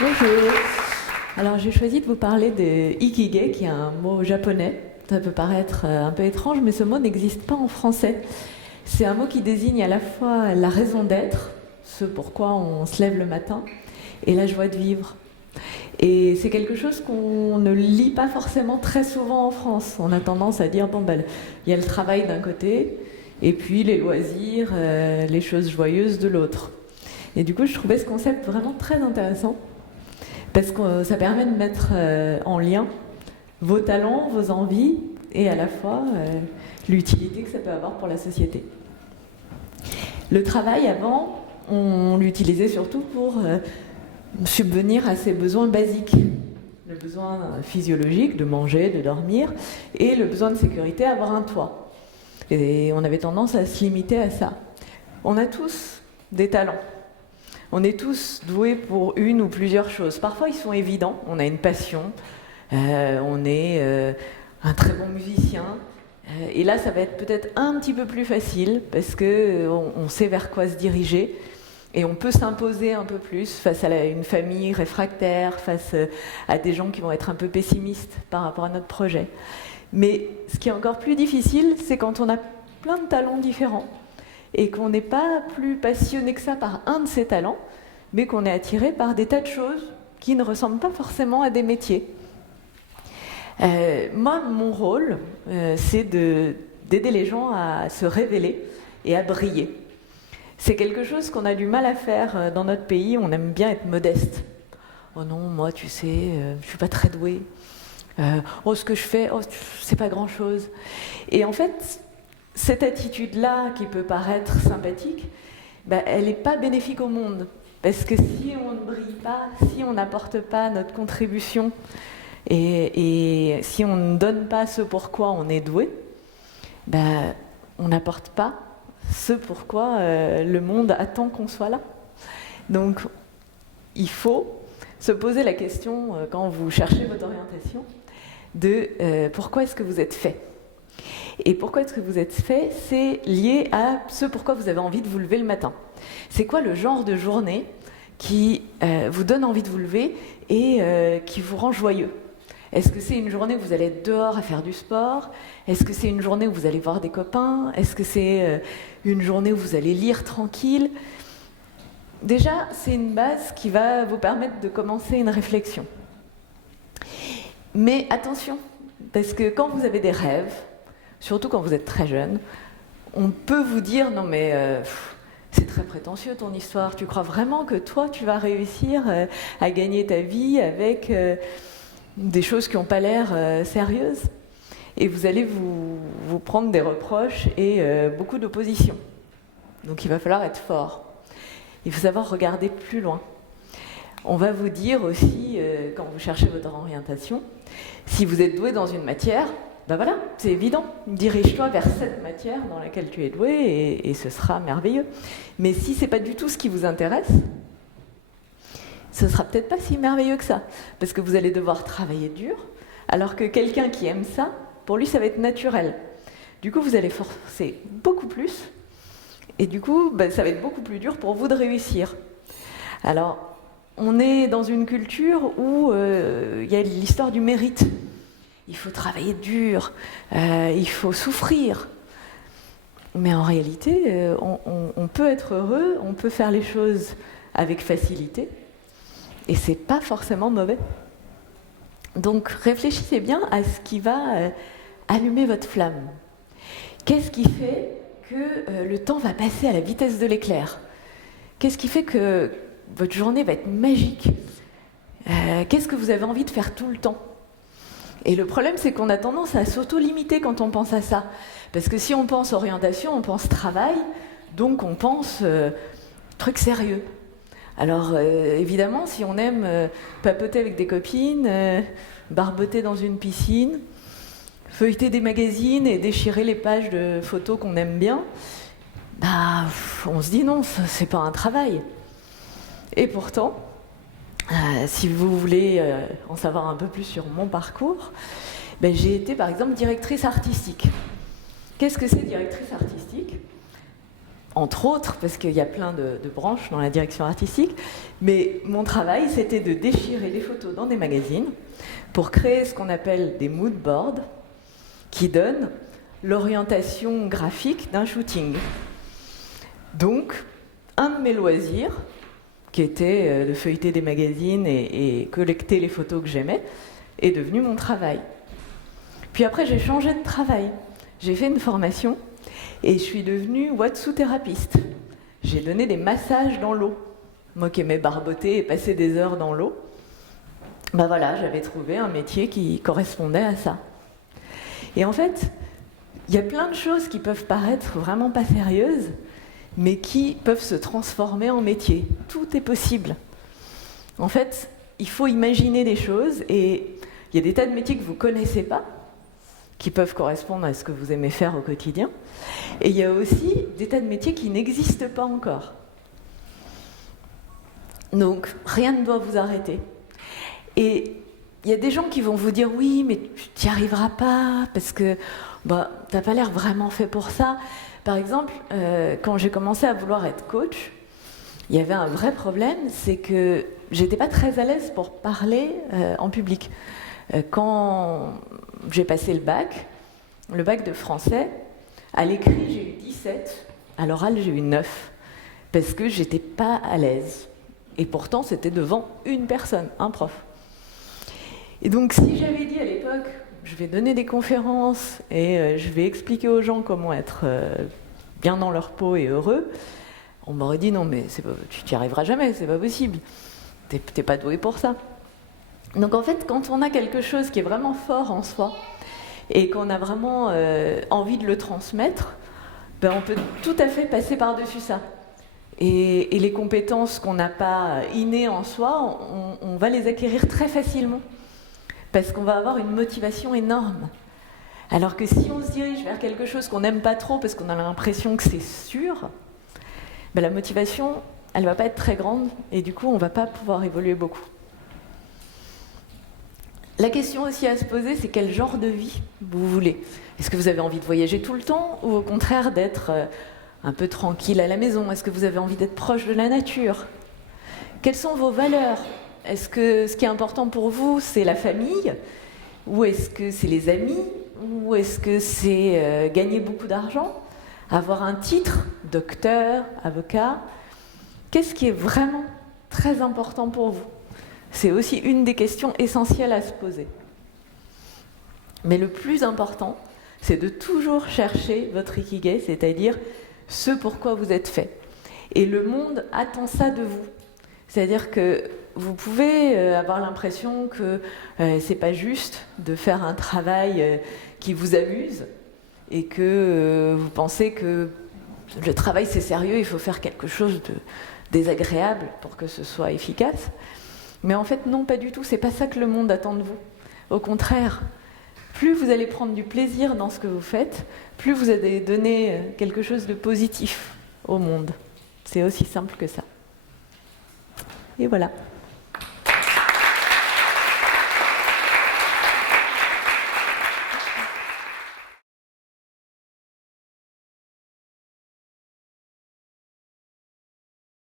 Bonjour. Alors j'ai choisi de vous parler de ikigai, qui est un mot japonais. Ça peut paraître un peu étrange, mais ce mot n'existe pas en français. C'est un mot qui désigne à la fois la raison d'être, ce pourquoi on se lève le matin, et la joie de vivre. Et c'est quelque chose qu'on ne lit pas forcément très souvent en France. On a tendance à dire, bon ben, il y a le travail d'un côté, et puis les loisirs, les choses joyeuses de l'autre. Et du coup, je trouvais ce concept vraiment très intéressant, parce que ça permet de mettre en lien vos talents, vos envies, et à la fois l'utilité que ça peut avoir pour la société. Le travail, avant, on l'utilisait surtout pour subvenir à ses besoins basiques. Le besoin physiologique de manger, de dormir, et le besoin de sécurité, avoir un toit. Et on avait tendance à se limiter à ça. On a tous des talents. On est tous doués pour une ou plusieurs choses. Parfois, ils sont évidents. On a une passion, on est un très bon musicien. Et là, ça va être peut-être un petit peu plus facile parce qu'on sait vers quoi se diriger. Et on peut s'imposer un peu plus face à une famille réfractaire, face à des gens qui vont être un peu pessimistes par rapport à notre projet. Mais ce qui est encore plus difficile, c'est quand on a plein de talents différents et qu'on n'est pas plus passionné que ça par un de ces talents, mais qu'on est attiré par des tas de choses qui ne ressemblent pas forcément à des métiers. Moi, mon rôle, c'est d'aider les gens à se révéler et à briller. C'est quelque chose qu'on a du mal à faire dans notre pays. On aime bien être modeste. Oh non, moi, tu sais, je suis pas très douée. Oh, ce que je fais, oh, c'est pas grand-chose. Et en fait, cette attitude-là, qui peut paraître sympathique, elle n'est pas bénéfique au monde. Parce que si on ne brille pas, si on n'apporte pas notre contribution, et si on ne donne pas ce pourquoi on est doué, on n'apporte pas ce pourquoi le monde attend qu'on soit là. Donc, il faut se poser la question, quand vous cherchez votre orientation, de pourquoi est-ce que vous êtes fait. Et pourquoi est-ce que vous êtes fait, c'est lié à ce pourquoi vous avez envie de vous lever le matin. C'est quoi le genre de journée qui vous donne envie de vous lever et qui vous rend joyeux ? Est-ce que c'est une journée où vous allez être dehors à faire du sport ? Est-ce que c'est une journée où vous allez voir des copains ? Est-ce que c'est une journée où vous allez lire tranquille ? Déjà, c'est une base qui va vous permettre de commencer une réflexion. Mais attention, parce que quand vous avez des rêves, surtout quand vous êtes très jeune, on peut vous dire « Non mais c'est très prétentieux ton histoire, tu crois vraiment que toi tu vas réussir à gagner ta vie avec des choses qui n'ont pas l'air sérieuses ?» Et vous allez vous prendre des reproches et beaucoup d'opposition. Donc il va falloir être fort. Il faut savoir regarder plus loin. On va vous dire aussi, quand vous cherchez votre orientation, si vous êtes doué dans une matière, voilà, c'est évident, dirige-toi vers cette matière dans laquelle tu es doué et ce sera merveilleux. Mais si ce n'est pas du tout ce qui vous intéresse, ce ne sera peut-être pas si merveilleux que ça, parce que vous allez devoir travailler dur, alors que quelqu'un qui aime ça, pour lui, ça va être naturel. Du coup, vous allez forcer beaucoup plus, et du coup, ça va être beaucoup plus dur pour vous de réussir. Alors, on est dans une culture où il y a l'histoire du mérite. Il faut travailler dur, il faut souffrir. Mais en réalité, on peut être heureux, on peut faire les choses avec facilité, et c'est pas forcément mauvais. Donc réfléchissez bien à ce qui va allumer votre flamme. Qu'est-ce qui fait que le temps va passer à la vitesse de l'éclair ? Qu'est-ce qui fait que votre journée va être magique ? Qu'est-ce que vous avez envie de faire tout le temps ? Et le problème, c'est qu'on a tendance à s'auto-limiter quand on pense à ça. Parce que si on pense orientation, on pense travail, donc on pense truc sérieux. Alors évidemment, si on aime papoter avec des copines, barboter dans une piscine, feuilleter des magazines et déchirer les pages de photos qu'on aime bien, on se dit non, c'est pas un travail. Et pourtant, si vous voulez en savoir un peu plus sur mon parcours, j'ai été par exemple directrice artistique. Qu'est-ce que c'est directrice artistique ? entre autres, parce qu'il y a plein de branches dans la direction artistique, mais mon travail, c'était de déchirer les photos dans des magazines pour créer ce qu'on appelle des mood boards, qui donnent l'orientation graphique d'un shooting. Donc, un de mes loisirs, qui était de feuilleter des magazines et collecter les photos que j'aimais, est devenu mon travail. Puis après, j'ai changé de travail. J'ai fait une formation et je suis devenue watsu-thérapeute. J'ai donné des massages dans l'eau. Moi qui aimais barboter et passer des heures dans l'eau, ben voilà, j'avais trouvé un métier qui correspondait à ça. Et en fait, il y a plein de choses qui peuvent paraître vraiment pas sérieuses, mais qui peuvent se transformer en métier. Tout est possible. En fait, il faut imaginer des choses, et il y a des tas de métiers que vous ne connaissez pas, qui peuvent correspondre à ce que vous aimez faire au quotidien. Et il y a aussi des tas de métiers qui n'existent pas encore. Donc, rien ne doit vous arrêter. Et il y a des gens qui vont vous dire « Oui, mais tu n'y arriveras pas, parce que tu n'as pas l'air vraiment fait pour ça. » Par exemple, quand j'ai commencé à vouloir être coach, il y avait un vrai problème, c'est que j'étais pas très à l'aise pour parler en public. Quand j'ai passé le bac de français, à l'écrit j'ai eu 17, à l'oral j'ai eu 9, parce que j'étais pas à l'aise. Et pourtant c'était devant une personne, un prof. Et donc si j'avais dit à l'époque, je vais donner des conférences et je vais expliquer aux gens comment être bien dans leur peau et heureux, on m'aurait dit non mais tu n'y arriveras jamais, c'est pas possible, t'es pas doué pour ça. Donc en fait, quand on a quelque chose qui est vraiment fort en soi et qu'on a vraiment envie de le transmettre, ben on peut tout à fait passer par-dessus ça. Et les compétences qu'on n'a pas innées en soi, on va les acquérir très facilement, parce qu'on va avoir une motivation énorme. Alors que si on se dirige vers quelque chose qu'on n'aime pas trop parce qu'on a l'impression que c'est sûr, ben la motivation, elle ne va pas être très grande et du coup, on ne va pas pouvoir évoluer beaucoup. La question aussi à se poser, c'est quel genre de vie vous voulez. Est-ce que vous avez envie de voyager tout le temps ou au contraire d'être un peu tranquille à la maison? Est-ce que vous avez envie d'être proche de la nature? Quelles sont vos valeurs? Est-ce que ce qui est important pour vous, c'est la famille? Ou est-ce que c'est les amis? Ou est-ce que c'est gagner beaucoup d'argent? Avoir un titre, docteur, avocat? Qu'est-ce qui est vraiment très important pour vous? C'est aussi une des questions essentielles à se poser. Mais le plus important, c'est de toujours chercher votre ikigai, c'est-à-dire ce pourquoi vous êtes fait. Et le monde attend ça de vous. C'est-à-dire que vous pouvez avoir l'impression que c'est pas juste de faire un travail qui vous amuse et que vous pensez que le travail c'est sérieux, il faut faire quelque chose de désagréable pour que ce soit efficace. Mais en fait, non, pas du tout. C'est pas ça que le monde attend de vous. Au contraire, plus vous allez prendre du plaisir dans ce que vous faites, plus vous allez donner quelque chose de positif au monde. C'est aussi simple que ça. Et voilà.